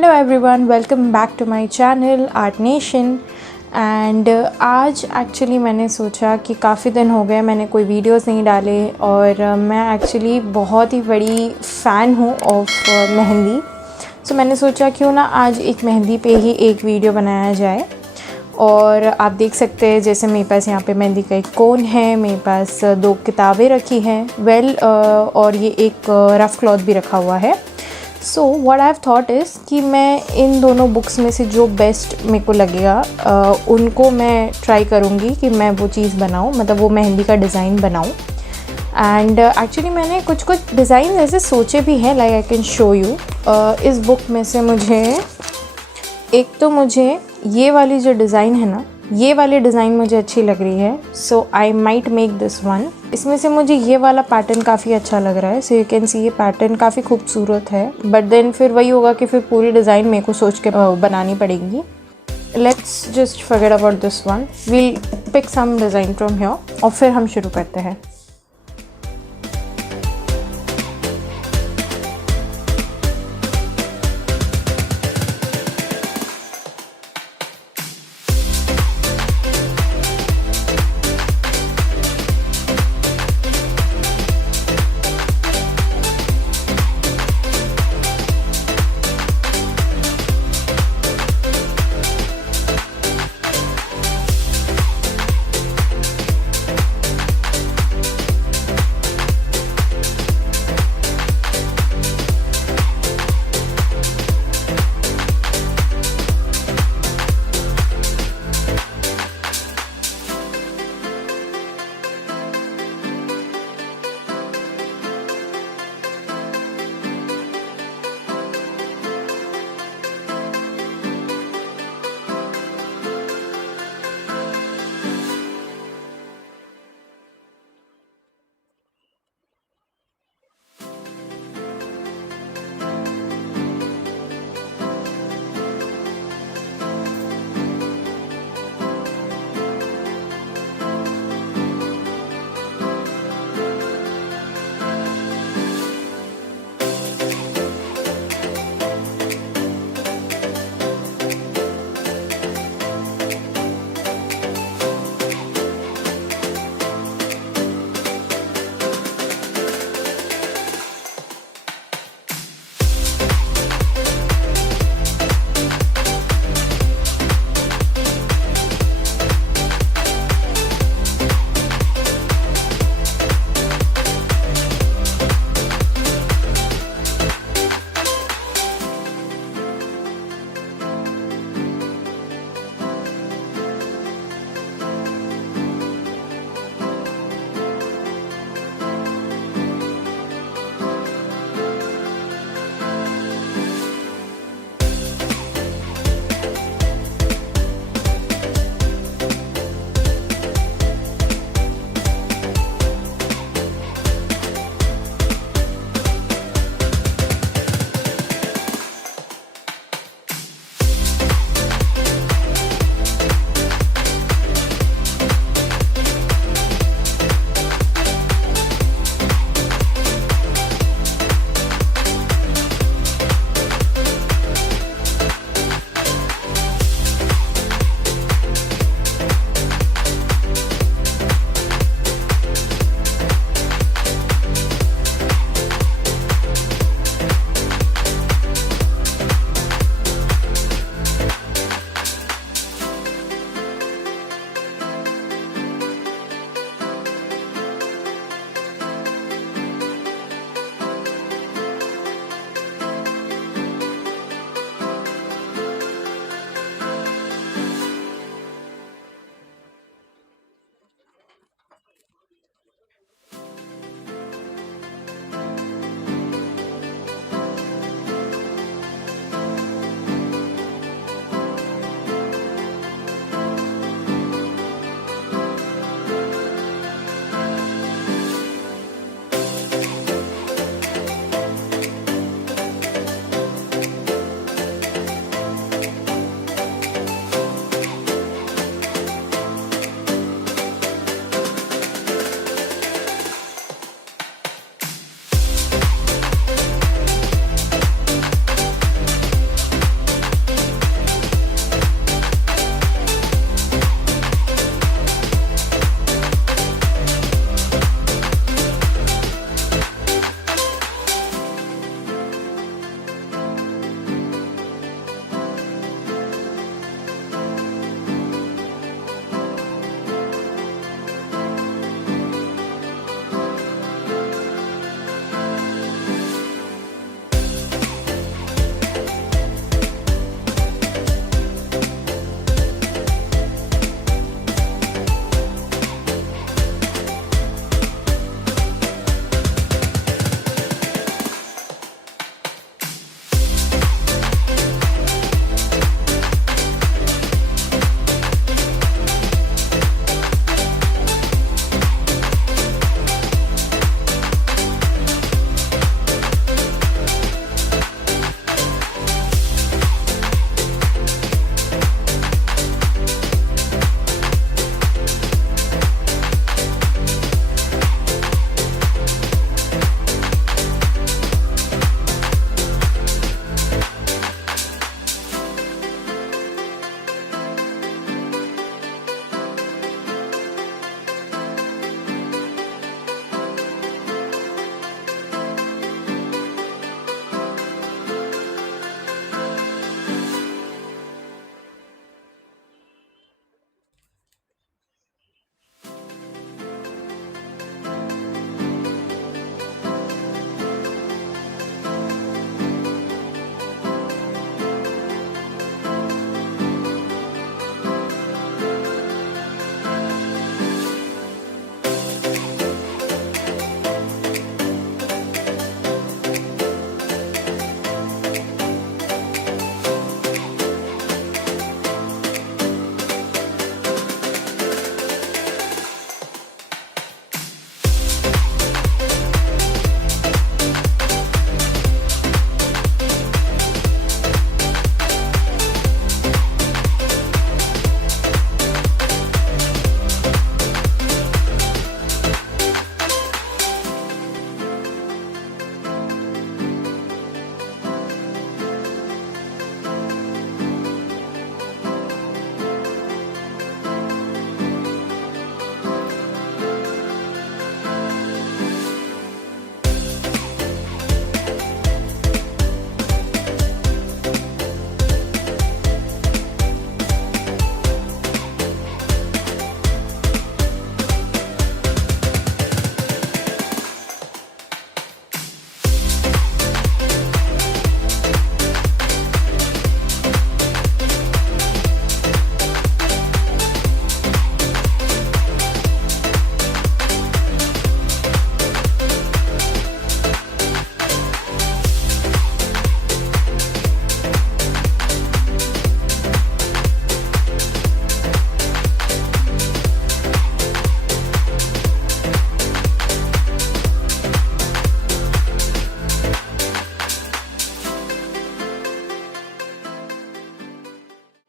Hello everyone, welcome back to my channel art nation. And आज actually मैंने सोचा कि काफ़ी दिन हो गए मैंने कोई वीडियोस नहीं डाले और मैं एक्चुअली बहुत ही बड़ी फ़ैन हूँ ऑफ मेहंदी। सो मैंने सोचा क्यों ना आज एक मेहंदी पे ही एक वीडियो बनाया जाए। और आप देख सकते हैं जैसे मेरे पास यहाँ पे मेहंदी का एक कोन है, मेरे पास 2 किताबें रखी हैं और ये एक रफ़ क्लॉथ भी रखा हुआ है। So what I have thought is कि मैं इन दोनों बुक्स में से जो बेस्ट मेरे को लगेगा उनको मैं ट्राई करूँगी कि मैं वो चीज़ बनाऊँ, मतलब वो मेहंदी का डिज़ाइन बनाऊँ। एंड एक्चुअली मैंने कुछ डिज़ाइन ऐसे सोचे भी हैं, like I can show you. इस बुक में से मुझे ये वाली जो डिज़ाइन है ना, ये वाली डिज़ाइन मुझे अच्छी लग रही है। So I might make this one. इसमें से मुझे ये वाला पैटर्न काफ़ी अच्छा लग रहा है। सो यू कैन सी ये पैटर्न काफ़ी खूबसूरत है, बट देन फिर वही होगा कि फिर पूरी डिज़ाइन मेरे को सोच के बनानी पड़ेगी। Let's just forget about this one, we'll pick some design from here और फिर हम शुरू करते हैं।